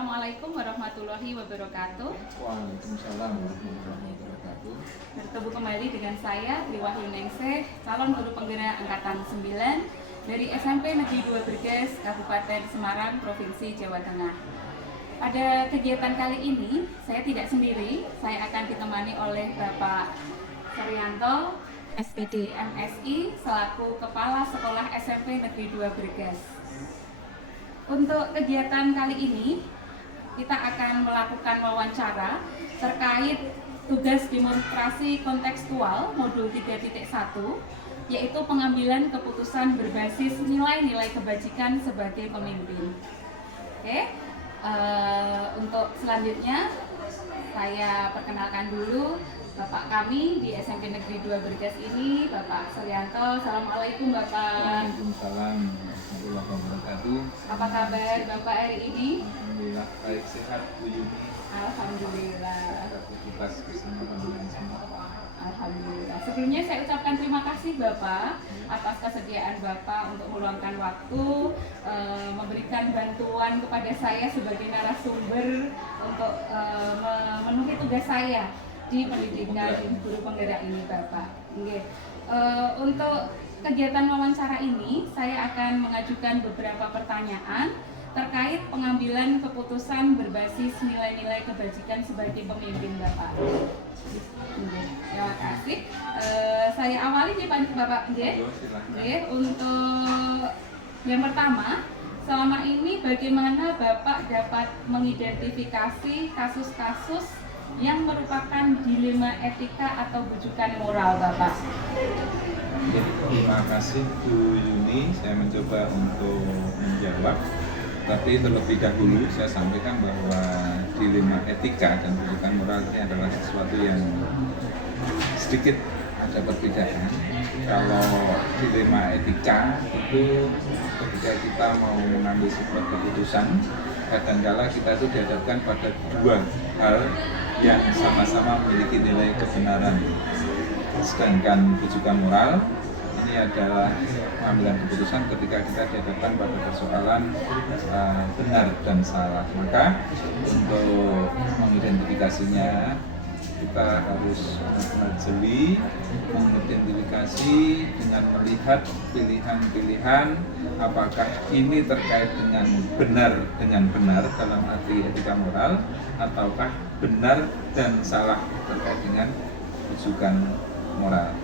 Assalamualaikum warahmatullahi wabarakatuh. Waalaikumsalam warahmatullahi wabarakatuh. Bertemu kembali dengan saya, Tri Wahyu Ningsih, calon guru penggerak Angkatan 9 dari SMP Negeri 2 Berges, Kabupaten Semarang, Provinsi Jawa Tengah. Pada kegiatan kali ini, saya tidak sendiri, saya akan ditemani oleh Bapak Suryanto, SPD MSI, selaku Kepala Sekolah SMP Negeri 2 Berges. Untuk kegiatan kali ini, kita akan melakukan wawancara terkait tugas demonstrasi kontekstual modul 3.1, yaitu pengambilan keputusan berbasis nilai-nilai kebajikan sebagai pemimpin. Oke, untuk selanjutnya saya perkenalkan dulu Bapak kami di SMP Negeri 2 Berges ini, Bapak Suryanto. Assalamualaikum Bapak. Waalaikumsalam warahmatullahi wabarakatuh. Apa kabar Bapak hari ini? Alhamdulillah baik, sehat Bu Yuni. Alhamdulillah. Aktivitas bersama teman-teman semua. Alhamdulillah. Sebelumnya saya ucapkan terima kasih Bapak atas kesediaan Bapak untuk meluangkan waktu, memberikan bantuan kepada saya sebagai narasumber untuk memenuhi tugas saya di pendidikan guru penggerak ini Bapak. Untuk kegiatan wawancara ini saya akan mengajukan beberapa pertanyaan terkait pengambilan keputusan berbasis nilai-nilai kebajikan sebagai pemimpin Bapak. Terima kasih. Saya awali nih Bapak. Untuk yang pertama, selama ini bagaimana Bapak dapat mengidentifikasi kasus-kasus yang merupakan dilema etika atau bujukan moral Bapak? Terima kasih Bu Yuni, saya mencoba untuk menjawab. Tapi terlebih dahulu saya sampaikan bahwa dilema etika dan bujukan moral ini adalah sesuatu yang sedikit ada perbedaan. Kalau dilema etika itu ketika kita mau mengambil sebuah keputusan, kadangkala kita itu dihadapkan pada dua hal yang sama-sama memiliki nilai kebenaran. Sedangkan bujukan moral ini adalah pengambilan keputusan ketika kita dihadapkan pada persoalan benar dan salah. Maka untuk mengidentifikasinya kita harus benar-benar jeli mengidentifikasi dengan melihat pilihan-pilihan apakah ini terkait dengan benar dalam arti etika moral ataukah benar dan salah terkait dengan bujukan moral.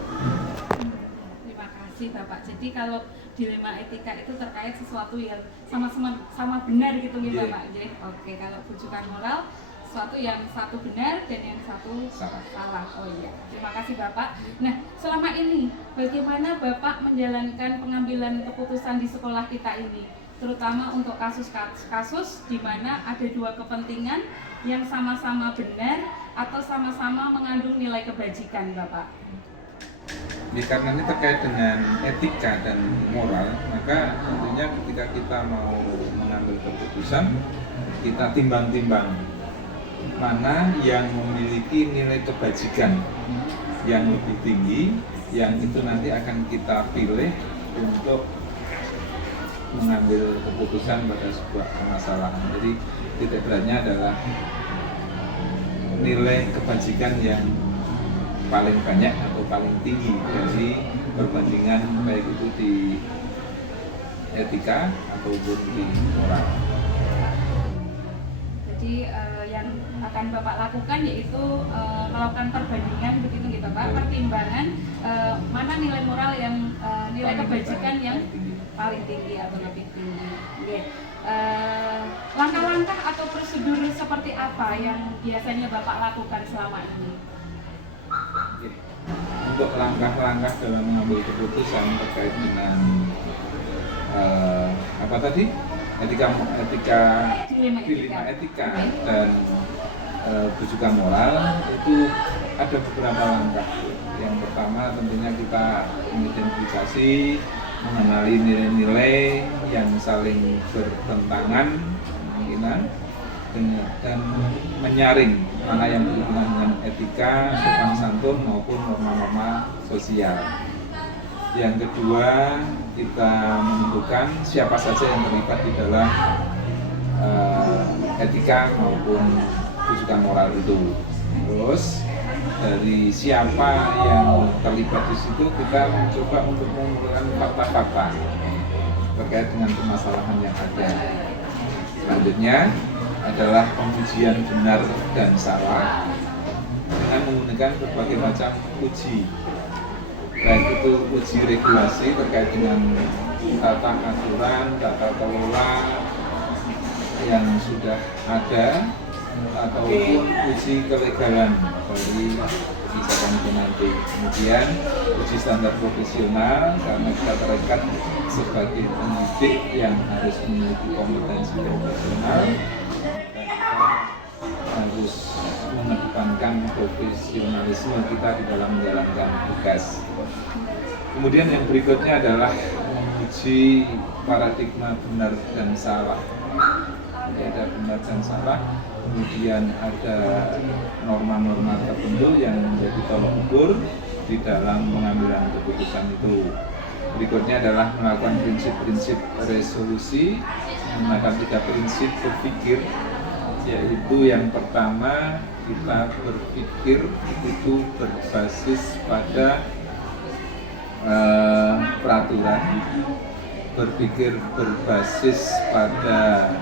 Terima kasih Bapak. Jadi kalau dilema etika itu terkait sesuatu yang sama benar gitu ya Bapak. Oke, kalau bujukan moral sesuatu yang satu benar dan yang satu salah. Oh iya, terima kasih Bapak. Nah, selama ini bagaimana Bapak menjalankan pengambilan keputusan di sekolah kita ini, terutama untuk kasus-kasus di mana ada dua kepentingan yang sama-sama benar atau sama-sama mengandung nilai kebajikan Bapak? Karena ini terkait dengan etika dan moral, maka tentunya ketika kita mau mengambil keputusan, kita timbang-timbang mana yang memiliki nilai kebajikan yang lebih tinggi, yang itu nanti akan kita pilih untuk mengambil keputusan pada sebuah permasalahan. Jadi titik beratnya adalah nilai kebajikan yang paling banyak atau paling tinggi dari perbandingan baik itu di etika ataupun di moral. Jadi yang akan Bapak lakukan yaitu melakukan perbandingan begitu gitu Bapak, pertimbangan mana nilai moral yang nilai kebajikan yang paling tinggi atau lebih tinggi. Langkah-langkah atau prosedur seperti apa yang biasanya Bapak lakukan selama ini? Untuk langkah-langkah dalam mengambil keputusan terkait dengan apa tadi? Dilema etika dan bujukan moral itu ada beberapa langkah. Yang pertama tentunya kita mengidentifikasi, mengenali nilai-nilai yang saling bertentangan kemungkinan dan menyaring mana yang berhubungan dengan etika, sopan santun maupun norma-norma sosial. Yang kedua, kita menentukan siapa saja yang terlibat di dalam etika maupun rujukan moral itu. Terus dari siapa yang terlibat di situ, kita mencoba untuk mengumpulkan fakta-fakta terkait dengan permasalahan yang ada. Selanjutnya adalah pengujian benar dan salah dengan menggunakan berbagai macam uji, baik itu uji regulasi terkait dengan tata aturan, tata kelola yang sudah ada, ataupun uji kelegalan dari kebijakan itu nanti. Kemudian uji standar profesional, karena kita terikat sebagai pendidik yang harus memiliki kompetensi profesional, harus mengedepankan profesionalisme kita di dalam menjalankan tugas. Kemudian yang berikutnya adalah menguji paradigma benar dan salah. Jadi ada benar dan salah, kemudian ada norma-norma tertentu yang menjadi tolok ukur di dalam pengambilan keputusan itu. Berikutnya adalah melakukan prinsip-prinsip resolusi, menggunakan 3 prinsip berpikir, yaitu yang pertama, kita berpikir itu berbasis pada peraturan, berpikir berbasis pada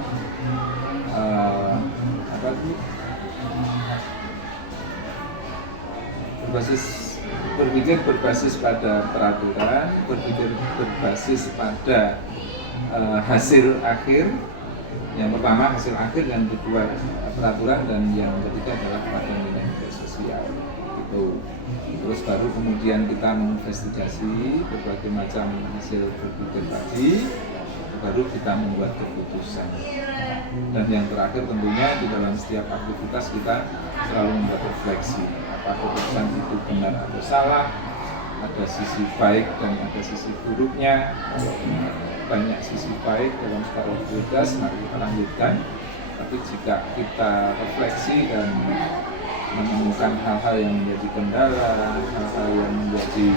berpikir berbasis pada peraturan, berpikir berbasis pada hasil akhir. Yang pertama hasil akhir, yang kedua peraturan, dan yang ketiga adalah pada nilai-nilai sosial. Itu. Terus baru kemudian kita menginvestigasi berbagai macam hasil berpikir tadi, baru kita membuat keputusan. Dan yang terakhir tentunya di dalam setiap aktivitas kita selalu membuat refleksi, apa keputusan itu benar atau salah, ada sisi baik dan ada sisi buruknya. Banyak sisi baik dalam skala prioritas, mari kita lanjutkan. Tapi jika kita refleksi dan menemukan hal-hal yang menjadi kendala, hal-hal yang menjadi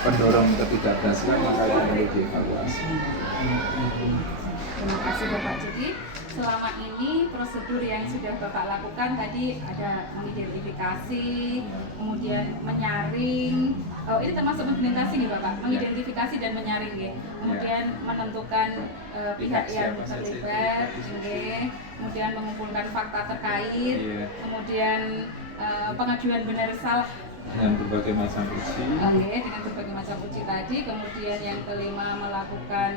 pendorong ketidakberhasilan, maka itu perlu dievaluasi. Terima kasih Bapak. Jadi selama ini prosedur yang sudah Bapak lakukan tadi ada mengidentifikasi, kemudian menyaring. Oh, ini termasuk implementasi nih Bapak, mengidentifikasi dan menyaring ya. Kemudian menentukan pihak yang terlibat, kemudian mengumpulkan fakta terkait, kemudian pengajuan benar salah dengan berbagai macam uji. Dengan berbagai macam uji tadi. Kemudian yang kelima melakukan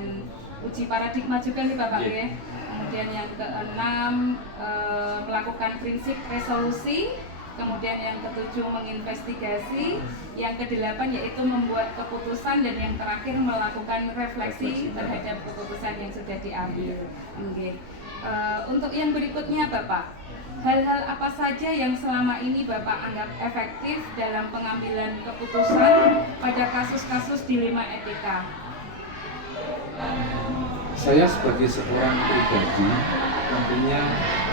uji paradigma juga nih Bapak ya. Kemudian yang keenam melakukan prinsip resolusi. Kemudian yang ketujuh menginvestigasi, yang kedelapan yaitu membuat keputusan, dan yang terakhir melakukan refleksi terhadap keputusan yang sudah diambil. Untuk yang berikutnya Bapak, hal-hal apa saja yang selama ini Bapak anggap efektif dalam pengambilan keputusan pada kasus-kasus dilema etika? Saya sebagai seorang pribadi tentunya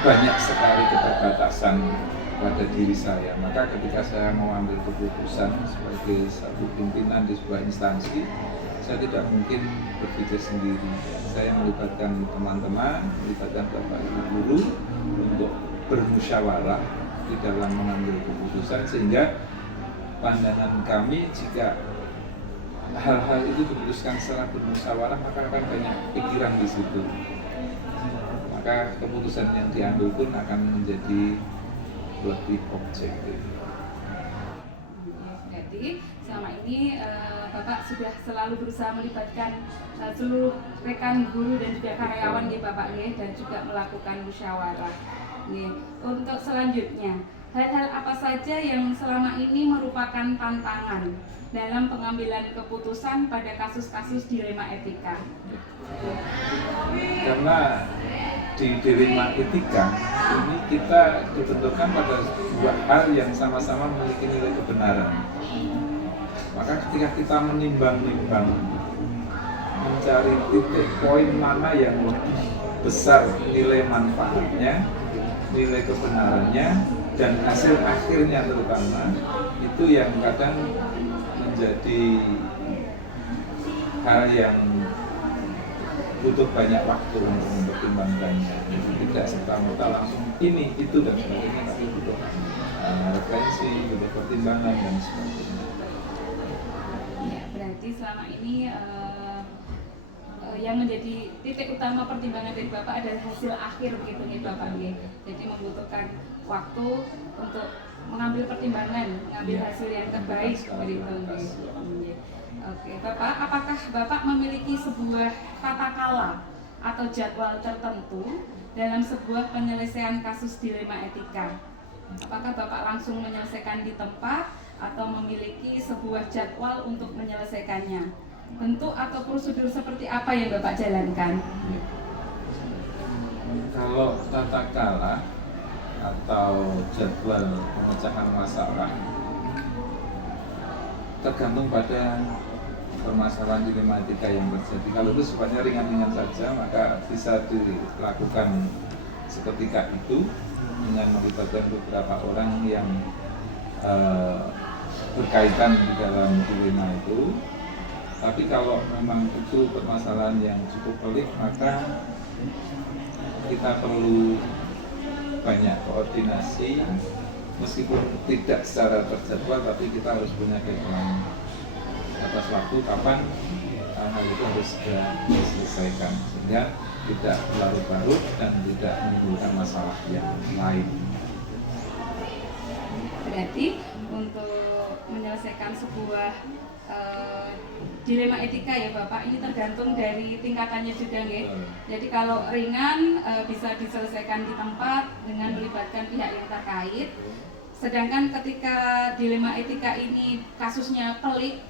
banyak sekali keterbatasan pada diri saya. Maka ketika saya mau ambil keputusan sebagai satu pimpinan di sebuah instansi, saya tidak mungkin berpikir sendiri. Saya melibatkan teman-teman, melibatkan bapak ibu guru untuk bermusyawarah di dalam mengambil keputusan, sehingga pandangan kami jika hal-hal itu diputuskan secara bermusyawarah, maka akan banyak pikiran di situ. Maka keputusan yang diambil pun akan menjadi lebih objektif. Jadi selama ini Bapak sudah selalu berusaha melibatkan seluruh rekan guru dan juga karyawan di Bapak dan juga melakukan musyawarah. Untuk selanjutnya, hal-hal apa saja yang selama ini merupakan tantangan dalam pengambilan keputusan pada kasus-kasus dilema etika? Karena di dilema etika ini kita ditentukan pada dua hal yang sama-sama memiliki nilai kebenaran. Maka ketika kita menimbang-nimbang, mencari titik poin mana yang lebih besar nilai manfaatnya, nilai kebenarannya, dan hasil akhirnya terutama, itu yang kadang menjadi hal yang butuh banyak waktu untuk mempertimbangkannya. Jadi tidak serta-merta langsung ini, itu dan sebagainya, tapi butuh referensi, butuh pertimbangan dan sebagainya. Ya, berarti selama ini yang menjadi titik utama pertimbangan dari Bapak adalah hasil akhir begitu nih Bapak. Jadi membutuhkan waktu untuk mengambil pertimbangan, mengambil hasil yang terbaik begitu. Oke, Bapak, apakah Bapak memiliki sebuah tata kala atau jadwal tertentu dalam sebuah penyelesaian kasus dilema etika? Apakah Bapak langsung menyelesaikan di tempat atau memiliki sebuah jadwal untuk menyelesaikannya? Bentuk atau prosedur seperti apa yang Bapak jalankan? Kalau tata kala atau jadwal pemecahan masalah tergantung pada permasalahan dilematika yang terjadi. Kalau itu sifatnya ringan-ringan saja, maka bisa dilakukan seketika itu dengan melibatkan beberapa orang yang berkaitan di dalam dilema itu. Tapi kalau memang itu permasalahan yang cukup pelik, maka kita perlu banyak koordinasi, meskipun tidak secara terjadwal, tapi kita harus punya deadline atas waktu kapan hal itu harus segera diselesaikan, sehingga tidak berlarut-larut dan tidak menimbulkan masalah yang lain. Berarti untuk menyelesaikan sebuah dilema etika ya Bapak, ini tergantung dari tingkatannya juga nggih. Jadi kalau ringan bisa diselesaikan di tempat dengan melibatkan pihak yang terkait. Sedangkan ketika dilema etika ini kasusnya pelik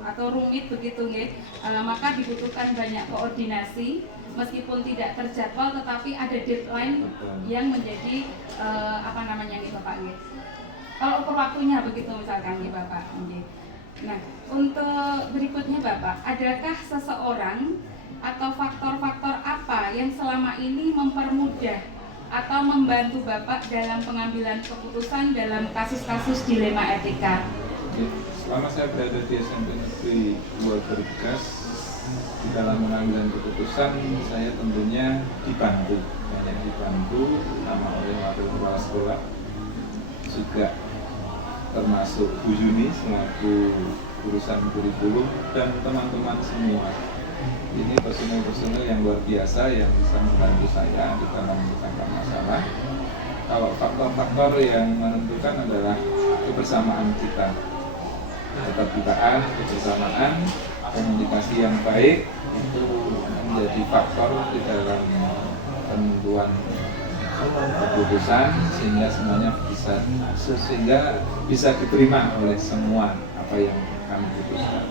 atau rumit begitu nggih, maka dibutuhkan banyak koordinasi meskipun tidak terjadwal, tetapi ada deadline yang menjadi nih Bapak nggih. Kalau ukur waktunya begitu misalkan nih Bapak nggih. Nah, untuk berikutnya Bapak, adakah seseorang atau faktor-faktor apa yang selama ini mempermudah atau membantu Bapak dalam pengambilan keputusan dalam kasus-kasus dilema etika? Selama saya berada di SMP Negeri 2 Bergas, di dalam pengambilan keputusan saya tentunya dibantu, banyak dibantu, terutama oleh wakil kepala sekolah, juga termasuk Bu Yuni selaku urusan kurikulum dan teman-teman semua. Ini personel-personel yang luar biasa yang bisa membantu saya di dalam menangkap masalah. Kalau faktor-faktor yang menentukan adalah kebersamaan kita, keterbukaan, kebersamaan, komunikasi yang baik itu menjadi faktor di dalam penentuan keputusan, sehingga semuanya bisa diterima oleh semua apa yang kami putuskan.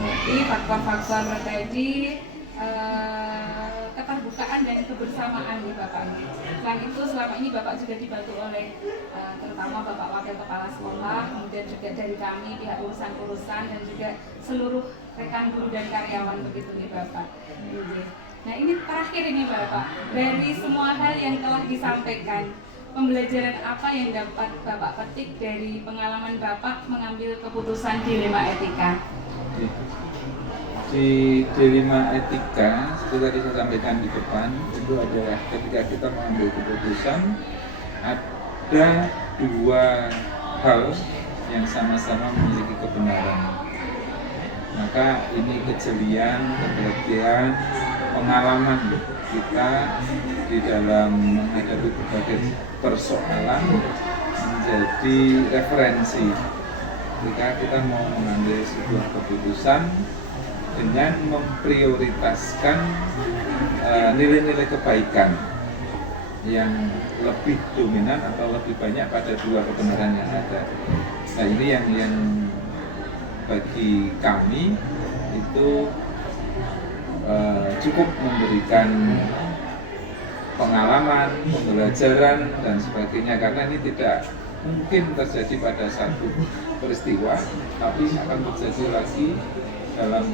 Jadi faktor-faktor tadi keterbukaan dan kebersamaan nih Bapak. Selain itu selama ini Bapak juga dibantu oleh terutama Bapak Wakil Kepala Sekolah, kemudian juga dari kami pihak urusan-urusan dan juga seluruh rekan guru dan karyawan begitu nih Bapak. Nah ini terakhir ini Bapak, dari semua hal yang telah disampaikan, pembelajaran apa yang dapat Bapak petik dari pengalaman Bapak mengambil keputusan dilema etika? Di dilema etika, seperti tadi saya sampaikan di depan, itu adalah ketika kita mengambil keputusan, ada dua hal yang sama-sama memiliki kebenaran. Maka ini kejelian, kebahagiaan, pengalaman kita di dalam menghadapi berbagai persoalan menjadi referensi ketika kita mau mengambil sebuah keputusan dengan memprioritaskan nilai-nilai kebaikan yang lebih dominan atau lebih banyak pada dua kebenaran yang ada. Nah ini yang bagi kami itu cukup memberikan pengalaman, pembelajaran dan sebagainya, karena ini tidak mungkin terjadi pada satu peristiwa, tapi akan terjadi lagi dalam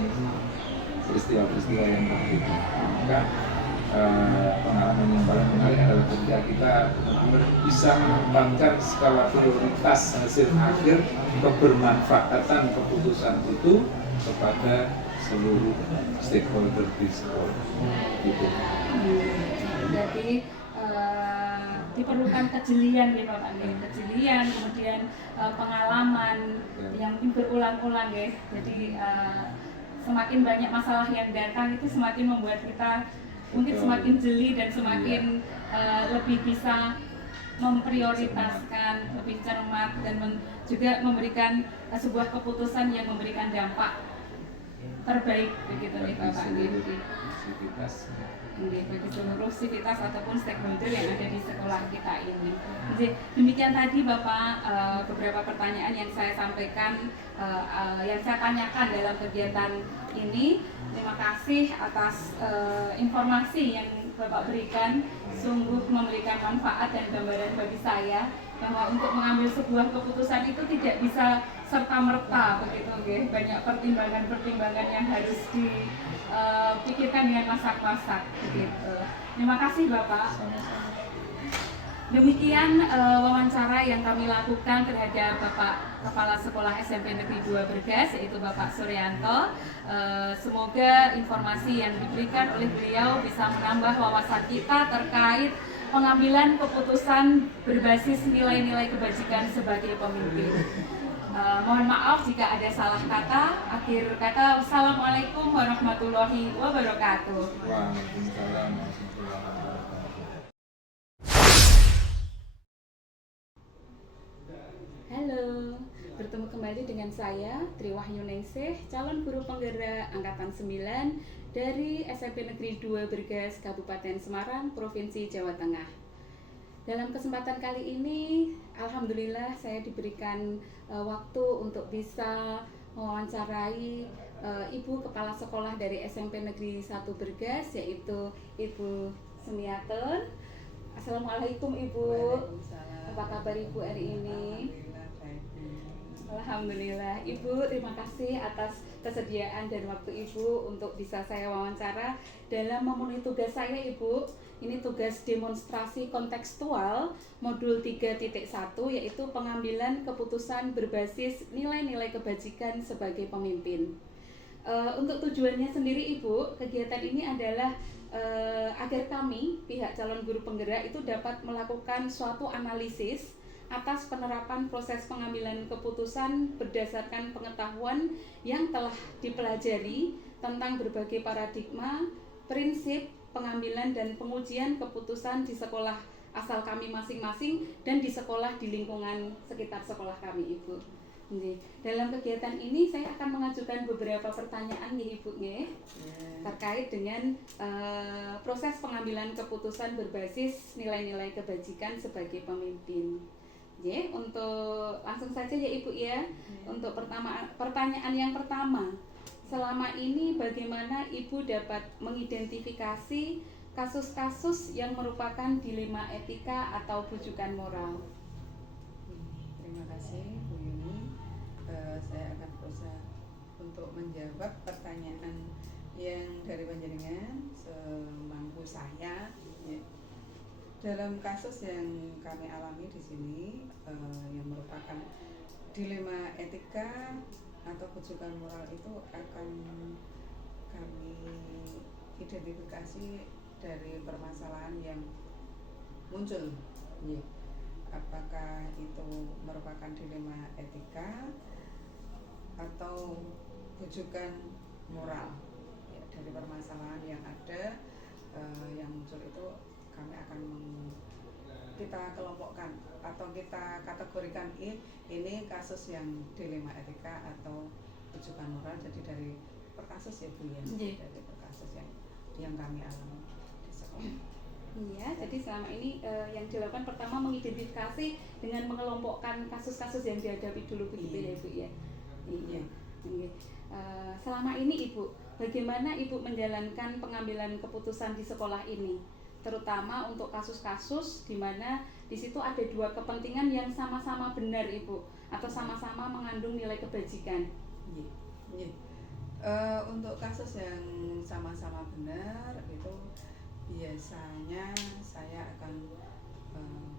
peristiwa-peristiwa yang berbeda. Maka pengalaman yang paling menarik adalah ketika kita bisa menempatkan skala prioritas hasil akhir kebermanfaatan keputusan itu kepada seluruh stakeholder di sekolah gitu. Jadi diperlukan kejelian gitu Pak, kejelian, kemudian pengalaman yang mungkin berulang-ulang ya. Jadi semakin banyak masalah yang datang itu semakin membuat kita mungkin semakin jeli dan semakin lebih bisa memprioritaskan, lebih cermat dan juga memberikan sebuah keputusan yang memberikan dampak terbaik begitu nih Bapak. Bagi seluruh sivitas ataupun stakeholder yang ada di sekolah kita ini. Jadi, demikian tadi Bapak beberapa pertanyaan yang saya sampaikan, yang saya tanyakan dalam kegiatan ini. Terima kasih atas informasi yang Bapak berikan, sungguh memberikan manfaat dan gambaran bagi saya bahwa untuk mengambil sebuah keputusan itu tidak bisa serta-merta begitu, okay? Banyak pertimbangan-pertimbangan yang harus dipikirkan dengan masak-masak begitu. Terima kasih Bapak. Demikian wawancara yang kami lakukan terhadap Bapak Kepala Sekolah SMP Negeri 2 Bergas, yaitu Bapak Suryanto. Semoga informasi yang diberikan oleh beliau bisa menambah wawasan kita terkait pengambilan keputusan berbasis nilai-nilai kebajikan sebagai pemimpin. Mohon maaf jika ada salah kata. Akhir kata, wassalamualaikum warahmatullahi wabarakatuh. Waalaikumsalam warahmatullahi wabarakatuh. Halo, bertemu kembali dengan saya Triwahyuningsih, calon guru penggerak Angkatan 9 dari SMP Negeri 2 Bergas, Kabupaten Semarang, Provinsi Jawa Tengah. Dalam kesempatan kali ini, alhamdulillah saya diberikan waktu untuk bisa mewawancarai Ibu Kepala Sekolah dari SMP Negeri 1 Bergas, yaitu Ibu Sumiatun. Assalamualaikum Ibu. Apa kabar Ibu hari ini? Alhamdulillah. Ibu, terima kasih atas kesediaan dan waktu Ibu untuk bisa saya wawancara dalam memenuhi tugas saya Ibu. Ini tugas demonstrasi kontekstual modul 3.1, yaitu pengambilan keputusan berbasis nilai-nilai kebajikan sebagai pemimpin. Untuk tujuannya sendiri Ibu, kegiatan ini adalah agar kami, pihak calon guru penggerak itu dapat melakukan suatu analisis atas penerapan proses pengambilan keputusan berdasarkan pengetahuan yang telah dipelajari tentang berbagai paradigma, prinsip pengambilan dan pengujian keputusan di sekolah asal kami masing-masing dan di sekolah di lingkungan sekitar sekolah kami Ibu. Dalam kegiatan ini saya akan mengajukan beberapa pertanyaan ya Ibu terkait dengan proses pengambilan keputusan berbasis nilai-nilai kebajikan sebagai pemimpin. Untuk langsung saja ya Ibu ya. Untuk pertanyaan yang pertama, selama ini bagaimana Ibu dapat mengidentifikasi kasus-kasus yang merupakan dilema etika atau bujukan moral? Terima kasih Bu Yuni. Saya akan berusaha untuk menjawab pertanyaan yang dari panjenengan semampu saya. Dalam kasus yang kami alami di sini yang merupakan dilema etika atau bujukan moral itu akan kami identifikasi dari permasalahan yang muncul. Apakah itu merupakan dilema etika atau bujukan moral dari permasalahan yang ada yang muncul itu kami akan kita kelompokkan atau kita kategorikan ini kasus yang dilema etika atau bujukan moral. Jadi dari per kasus ya Bu ya, dari per kasus yang kami alami di sekolah. Iya, jadi selama ini yang dilakukan pertama mengidentifikasi dengan mengelompokkan kasus-kasus yang dihadapi dulu begitu ya Ibu ya. Iya. Selama ini Ibu, bagaimana Ibu menjalankan pengambilan keputusan di sekolah ini? Terutama untuk kasus-kasus di mana di situ ada dua kepentingan yang sama-sama benar Ibu, atau sama-sama mengandung nilai kebajikan. Untuk kasus yang sama-sama benar itu biasanya saya akan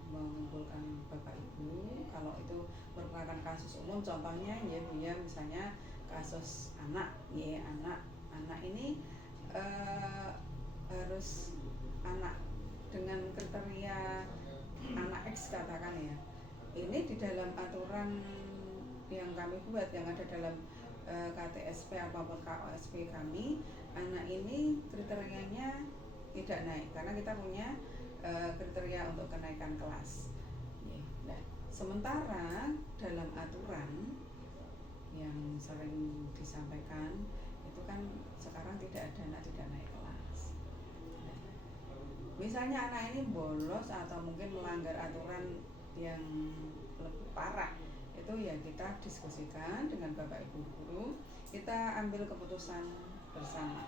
mengumpulkan Bapak Ibu. Kalau itu merupakan kasus umum, contohnya ya Bu ya, misalnya kasus anak anak ini harus anak dengan kriteria anak X katakan ya. Ini di dalam aturan yang kami buat yang ada dalam KTSP apapun KOSP kami, anak ini kriterianya tidak naik karena kita punya kriteria untuk kenaikan kelas. Nah, sementara dalam aturan yang sering disampaikan itu kan sekarang tidak ada anak tidak naik kelas. Nah, misalnya anak ini bolos atau mungkin melanggar aturan yang lebih parah, itu ya kita diskusikan dengan Bapak Ibu guru, kita ambil keputusan bersama.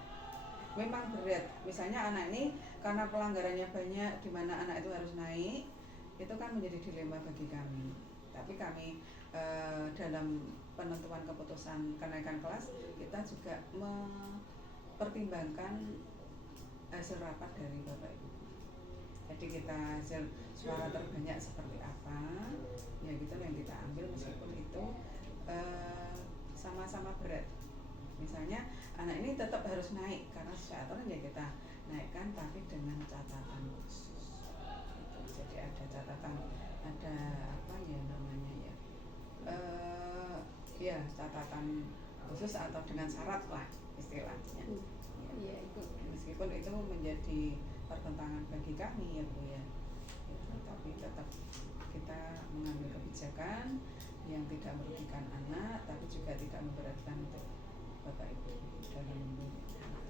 Memang berat, misalnya anak ini karena pelanggarannya banyak di mana anak itu harus naik, itu kan menjadi dilema bagi kami. Tapi kami dalam penentuan keputusan kenaikan kelas, kita juga mempertimbangkan hasil rapat dari Bapak Ibu. Jadi kita hasil suara terbanyak seperti apa, ya gitu yang kita ambil meskipun itu sama-sama berat. Misalnya anak ini tetap harus naik karena sesuai aturan ya kita naikkan, tapi dengan catatan khusus. Jadi ada catatan, ada apa ya namanya ya, ya catatan khusus atau dengan syarat lah istilahnya. Iya, itu. Meskipun itu menjadi pertentangan bagi kami ya Bu ya, tapi tetap kita mengambil kebijakan yang tidak merugikan anak, tapi juga tidak memberatkan untuk Bapak Ibu dalam memilih anak.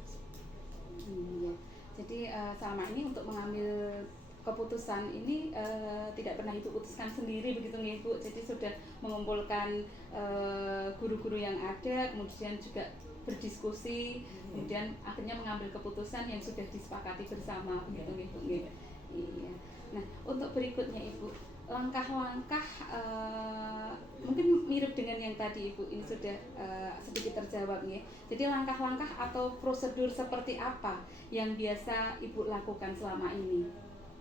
Ya. Jadi selama ini untuk mengambil keputusan ini tidak pernah Ibu putuskan sendiri begitu nih Ibu. Jadi sudah mengumpulkan guru-guru yang ada, kemudian juga berdiskusi, kemudian akhirnya mengambil keputusan yang sudah disepakati bersama begitu Ibu. Iya. Nah, untuk berikutnya Ibu, langkah-langkah mungkin mirip dengan yang tadi Ibu ini sudah sedikit terjawab ya. Jadi langkah-langkah atau prosedur seperti apa yang biasa Ibu lakukan selama ini?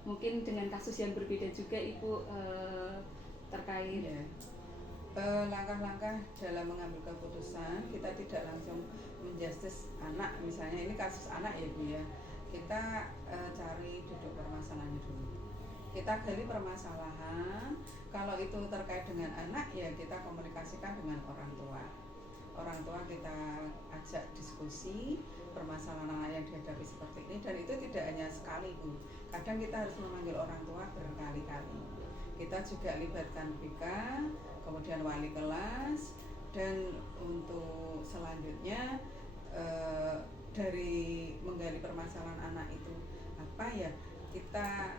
Mungkin dengan kasus yang berbeda juga Ibu terkait ya. Langkah-langkah dalam mengambil keputusan, kita tidak langsung menjustis anak. Misalnya ini kasus anak ya Bu ya, kita cari duduk permasalahannya dulu, kita gali permasalahan. Kalau itu terkait dengan anak ya kita komunikasikan dengan orang tua. Orang tua kita ajak diskusi permasalahan anak yang dihadapi seperti ini, dan itu tidak hanya sekali Bu, kadang kita harus memanggil orang tua berkali-kali. Kita juga libatkan BK, kemudian wali kelas, dan untuk selanjutnya dari menggali permasalahan anak itu apa ya, kita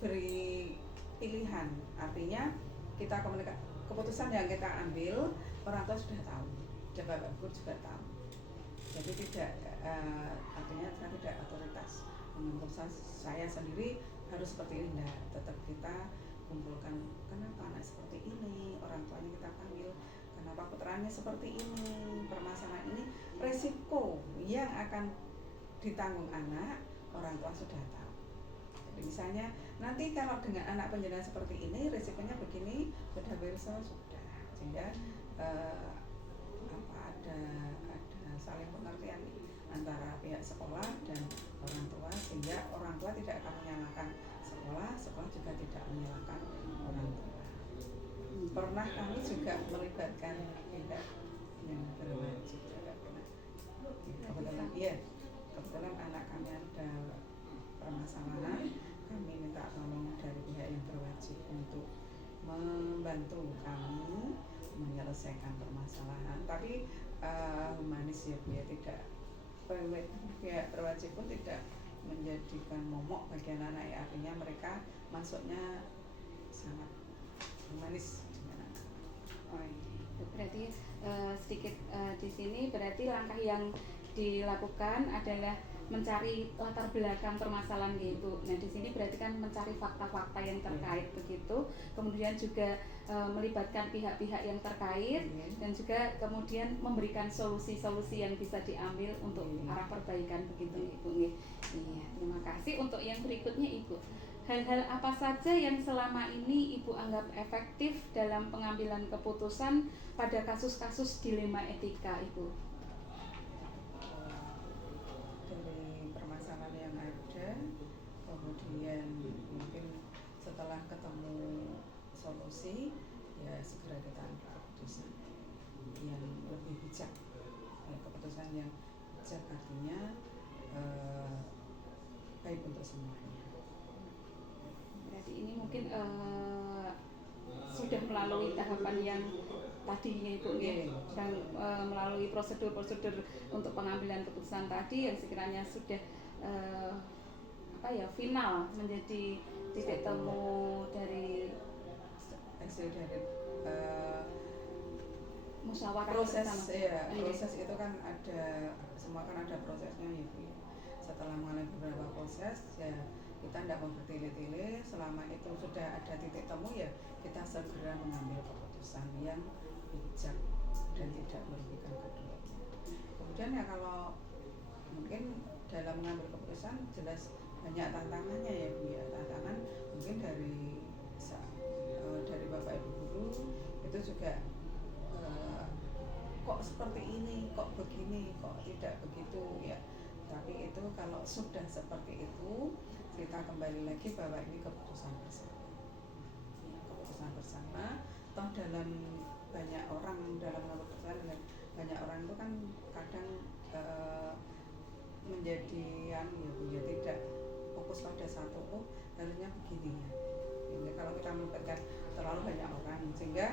beri pilihan, artinya kita keputusan yang kita ambil orang tua sudah tahu, Bapak Ibu juga tahu. Jadi tidak artinya saya tidak otoritas memutuskan saya sendiri harus seperti ini, enggak. Tetap kita kumpulkan kenapa anak seperti ini, orang tuanya kita panggil, kenapa putranya seperti ini, permasalahan ini, resiko yang akan ditanggung anak, orang tua sudah tahu. Jadi misalnya nanti kalau dengan anak penjenengan seperti ini, resikonya begini, sudah beres sudah, sehingga ada saling pengertian antara pihak sekolah dan orang tua, sehingga orang tua tidak akan menyalahkan sekolah, sekolah juga tidak menyalahkan orang tua. Pernah kami juga melibatkan pihak yang berwajib. Kebetulan anak kami ada permasalahan, kami minta tolong dari pihak yang berwajib untuk membantu kami menyelesaikan permasalahan. Tapi humanis ya Bu ya, tidak, pihak berwajib pun tidak menjadikan momok bagian anak ya, artinya mereka masuknya sangat humanis dengan anak. Oh, berarti sedikit di sini berarti langkah yang dilakukan adalah mencari latar belakang permasalahan gitu. Nah di sini berarti kan mencari fakta-fakta yang terkait begitu, kemudian juga melibatkan pihak-pihak yang terkait dan juga kemudian memberikan solusi-solusi yang bisa diambil untuk arah perbaikan begitu Ibu. Iya, terima kasih. Untuk yang berikutnya Ibu, hal-hal apa saja yang selama ini Ibu anggap efektif dalam pengambilan keputusan pada kasus-kasus dilema etika Ibu? kemudian mungkin setelah ketemu solusi ya segera kita ambil keputusan yang lebih bijak, ya, keputusan yang bijak artinya baik untuk semuanya. Berarti ini mungkin sudah melalui tahapan yang tadinya Ibu dan melalui prosedur-prosedur untuk pengambilan keputusan tadi yang sekiranya sudah final menjadi titik temu dari hasil dari musyawarah proses bersama. ya, proses itu kan ada, semua kan ada prosesnya ya Bu. Setelah mengalami beberapa proses ya kita tidak mau bertele-tele, selama itu sudah ada titik temu ya kita segera mengambil keputusan yang bijak dan tidak merugikan keduanya. Kemudian ya kalau mungkin dalam mengambil keputusan jelas banyak tantangannya ya Bu ya. Tantangan mungkin dari Bapak Ibu guru itu juga kok seperti ini, kok begini, kok tidak begitu ya. Tapi itu kalau sudah seperti itu kita kembali lagi bahwa ini keputusan bersama. Keputusan bersama. Toh dalam banyak orang dalam keputusan banyak orang itu kan kadang menjadi ya tidak fokus pada satu, harusnya begini ya. Jadi kalau kita melibatkan terlalu banyak orang sehingga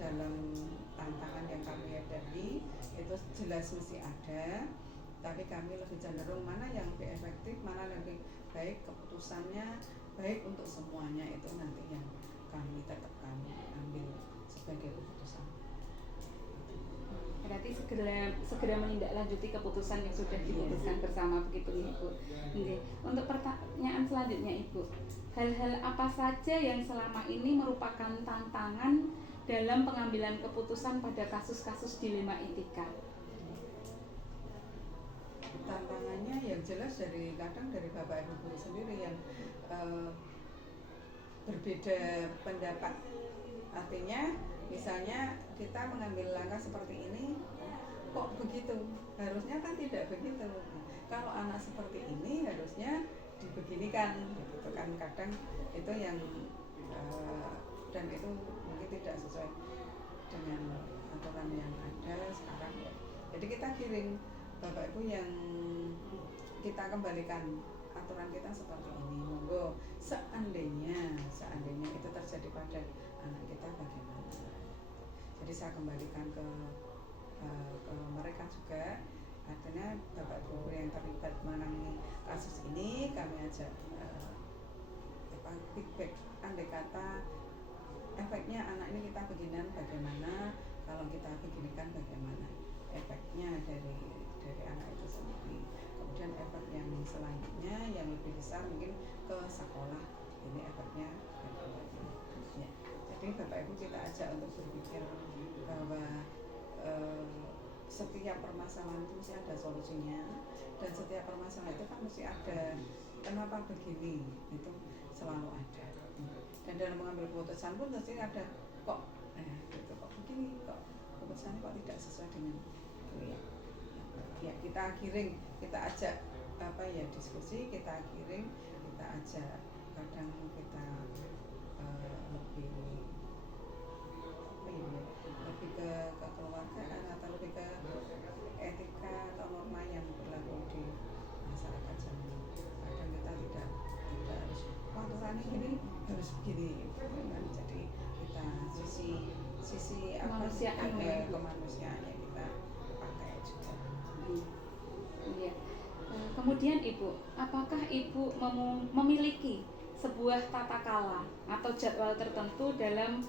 dalam tantangan yang kami hadapi itu jelas mesti ada, tapi kami lebih cenderung mana yang lebih efektif, mana lebih baik keputusannya baik untuk semuanya, itu nanti yang kami ambil sebagai keputusan. Berarti segera menindaklanjuti keputusan yang sudah diputuskan bersama, begitu Ibu. Untuk pertanyaan selanjutnya Ibu, hal-hal apa saja yang selama ini merupakan tantangan dalam pengambilan keputusan pada kasus-kasus dilema etika? Tantangannya yang jelas kadang dari Bapak Ibu guru sendiri yang berbeda pendapat. Artinya misalnya kita mengambil langkah seperti ini, kok begitu? Harusnya kan tidak begitu. Kalau anak seperti ini harusnya dibeginikan, gitu kan. Kadang itu yang dan itu mungkin tidak sesuai dengan aturan yang ada sekarang. Jadi kita kirim Bapak Ibu yang kita kembalikan aturan kita seperti ini. Monggo seandainya itu terjadi pada anak kita bagaimana? Jadi saya kembalikan ke mereka juga. Artinya Bapak Ibu yang terlibat menangani kasus ini kami ajak feedback, andai kata efeknya anak ini kita beginian bagaimana, kalau kita beginikan bagaimana efeknya dari anak itu sendiri. Kemudian efek yang selanjutnya yang lebih besar mungkin ke sekolah, ini efeknya bagaimana ya. Jadi Bapak Ibu kita ajak untuk berpikir bahwa setiap permasalahan itu mesti ada solusinya, dan setiap permasalahan itu kan mesti ada kenapa begini, itu selalu ada. Dan dalam mengambil keputusan pun pasti ada kok gitu, kok begini, kok keputusannya kok tidak sesuai dengan itu ya. Kita giring, kita ajak diskusi, kita giring, kita ajak, kadang kita lebih ke kekeluargaan atau lebih ke etika atau norma yang berlaku di masyarakat sana. Kadang kita tidak harus aturannya gini harus begini kan. Jadi kita sisi kemanusiaannya kita pakai juga. Iya. Kemudian Ibu, apakah Ibu memiliki sebuah tata kala atau jadwal tertentu dalam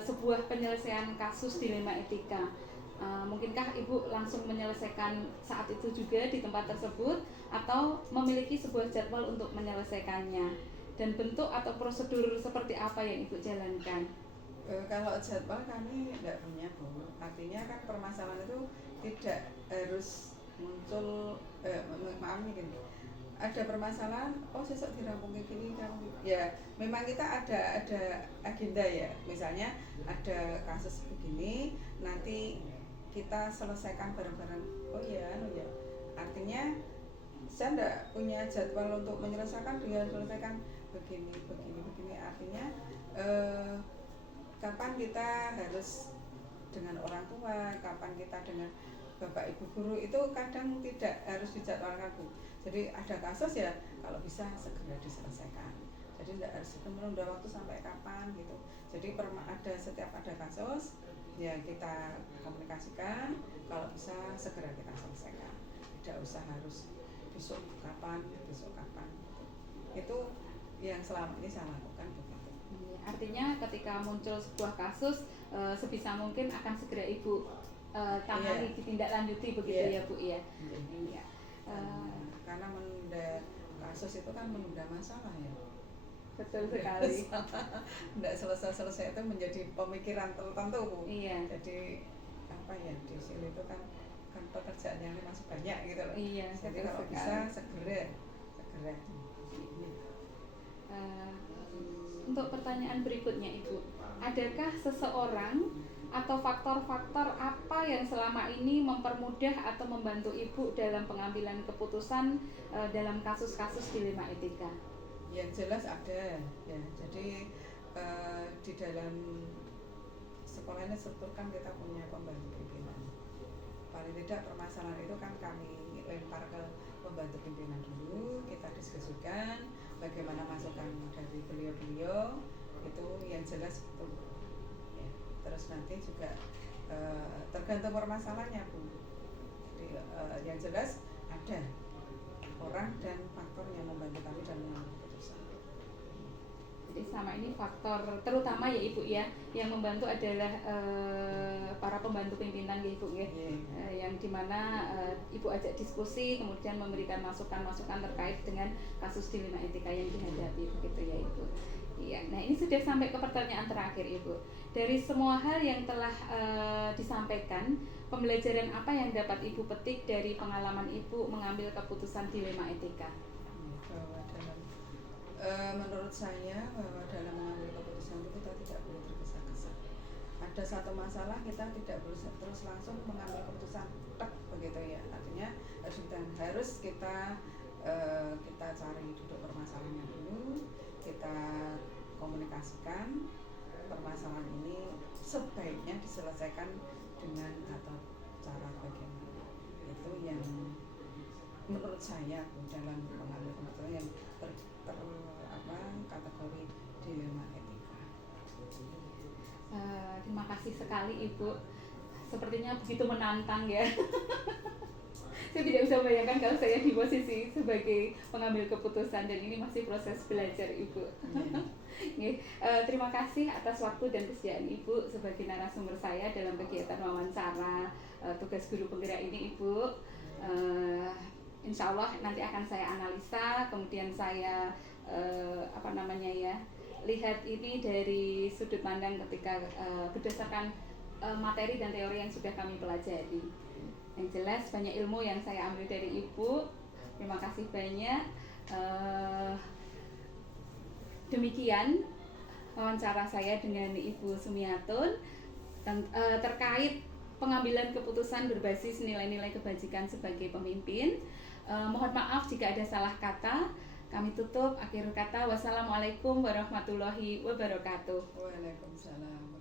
sebuah penyelesaian kasus dilema etika? Mungkinkah Ibu langsung menyelesaikan saat itu juga di tempat tersebut, atau memiliki sebuah jadwal untuk menyelesaikannya? Dan bentuk atau prosedur seperti apa yang Ibu jalankan? Kalau jadwal kami tidak punya, Bu. Artinya kan permasalahan itu tidak harus muncul, ada permasalahan, besok dirampung kayak gini kan. Ya, memang kita ada agenda ya. Misalnya ada kasus begini, nanti kita selesaikan bareng-bareng. Oh ya. Artinya saya tidak punya jadwal untuk menyelesaikan, dengan selesaikan begini artinya kapan kita harus dengan orang tua, kapan kita dengan bapak ibu guru, itu kadang tidak harus dijadwalkan, Bu. Jadi ada kasus ya kalau bisa segera diselesaikan, jadi tidak harus menunda waktu sampai kapan gitu. Jadi setiap ada kasus ya kita komunikasikan, kalau bisa segera kita selesaikan, tidak usah harus besok kapan gitu. Itu yang selama ini saya lakukan begitu. Artinya ketika muncul sebuah kasus sebisa mungkin akan segera Ibu tangani, ditindaklanjuti begitu ya Bu ya. Iya. Karena menunda kasus itu kan menunda masalah ya. Betul sekali. Tidak selesai itu menjadi pemikiran tertentu, Bu. Iya. Jadi apa ya, di sini itu kan pekerjaannya masih banyak gitu loh. Iya. Jadi kalau bisa segera. Untuk pertanyaan berikutnya Ibu, adakah seseorang atau faktor-faktor apa yang selama ini mempermudah atau membantu Ibu dalam pengambilan keputusan dalam kasus-kasus dilema etika? Yang jelas ada ya. Jadi di dalam sekolah ini kan kita punya pembantu pimpinan. Paling tidak permasalahan itu kan kami lempar ke pembantu pimpinan dulu, kita diskusikan bagaimana masukan dari beliau-beliau, itu yang jelas itu ya. Terus nanti juga tergantung permasalahannya, Bu. Jadi yang jelas ada orang dan faktor yang membantu kami dalam mengambil keputusan. Jadi selama ini faktor terutama ya Ibu ya, yang membantu adalah para pembantu pimpinan ya Ibu ya, yang dimana Ibu ajak diskusi, kemudian memberikan masukan-masukan terkait dengan kasus dilema etika yang dihadapi begitu ya Ibu. Iya, nah ini sudah sampai ke pertanyaan terakhir Ibu. Dari semua hal yang telah disampaikan, pembelajaran apa yang dapat Ibu petik dari pengalaman Ibu mengambil keputusan dilema etika? Menurut saya bahwa dalam mengambil keputusan itu kita tidak boleh tergesa-gesa. Ada satu masalah kita tidak boleh terus langsung mengambil keputusan begitu ya. Artinya harus kita cari duduk permasalahannya dulu, kita komunikasikan permasalahan ini sebaiknya diselesaikan dengan atau cara bagaimana. Itu yang menurut saya dalam mengambil keputusan yang kategori dilema etika. Terima kasih sekali Ibu. Sepertinya begitu menantang ya. Saya tidak bisa bayangkan kalau saya di posisi sebagai pengambil keputusan, dan ini masih proses belajar Ibu. Terima kasih atas waktu dan kesediaan Ibu sebagai narasumber saya dalam kegiatan wawancara tugas guru penggerak ini Ibu. Insya Allah nanti akan saya analisa, kemudian saya lihat ini dari sudut pandang ketika berdasarkan materi dan teori yang sudah kami pelajari. Yang jelas banyak ilmu yang saya ambil dari Ibu. Terima kasih banyak. Demikian wawancara saya dengan Ibu Sumiatun terkait pengambilan keputusan berbasis nilai-nilai kebajikan sebagai pemimpin. Mohon maaf jika ada salah kata. Kami tutup, akhir kata, wassalamualaikum warahmatullahi wabarakatuh. Waalaikumsalam.